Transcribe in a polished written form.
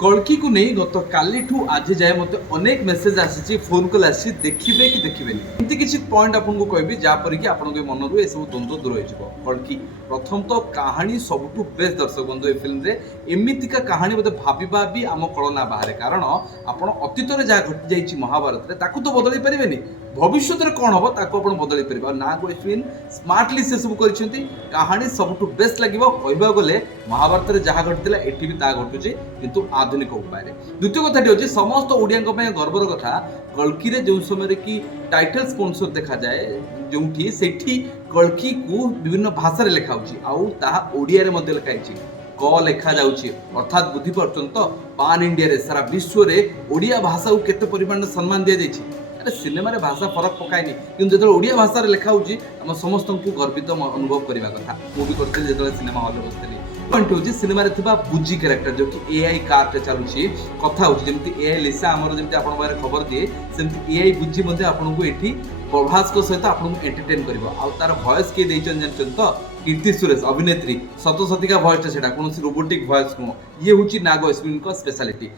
कल्की को नहीं गत काली आज जाए मत अनेक मेसेज आसी फोन कल आसी देखिए कि देखिए एमती किसी पॉइंट आपको कहबी जहाँपर कि आप मन रू सब द्वंद्व दूर हो कल्की प्रथम तो कहानी सबुठ बेस्ट दर्शक बंधु ए फिल्म रे एमतीका कहानी मतलब भाविबा भी आम कलना बाहर कारण आप अतीत में जहाँ घटी जाइए महाभारत में ताकू तो बदल पारे भविष्य में कौन हम ताको बदल पारे ना को फिल्म स्मार्टली से सब कर कहानी सबुठ बेस्ट लगे कहवा गले महाभारत में जहाँ घटी एटी भी ता घटुचे किंतु आधुनिक उपाय द्वितीय कथाटी हूँ समस्त ओडिया गर्वर कथा कल्की जो समय कि टाइटल स्पॉन्सर देखा जाए जो कल्की को विभिन्न भाषा लिखा ओडिया लिखाई क लिखा जाउची अर्थात बुद्धि पर्यंत पान इंडिया रे सारा विश्व रे ओडिया भाषा को केते परिमाण सम्मान दिया जाइछि। अरे सिनेमा रे भाषा फरक पकायनी किंतु जो ओडिया भाषा रे लिखा होची हम समस्त को गर्वित अनुभव करबा कथा मु भी करते जो सिनेमा हॉल रे बसते पॉइंट होची सिनेमा रे थिबा बुजी कैरेक्टर जो कि एआई कार रे चलुची कथा होची जेमति एआई लिसा हमर जेमति आपन बारे खबर दिए सेमति एआई बुजी मध्ये आपन को एठी प्रभास को सहित आपन को एंटरटेन करबो आ तार वॉइस के देइचन जानचन तो कीर्ति सुरेश अभिनेत्री सतसती का वॉइस सेटा कोनोसी रोबोटिक वॉइस नो ये होची नागो अश्विन को स्पेशलिटी।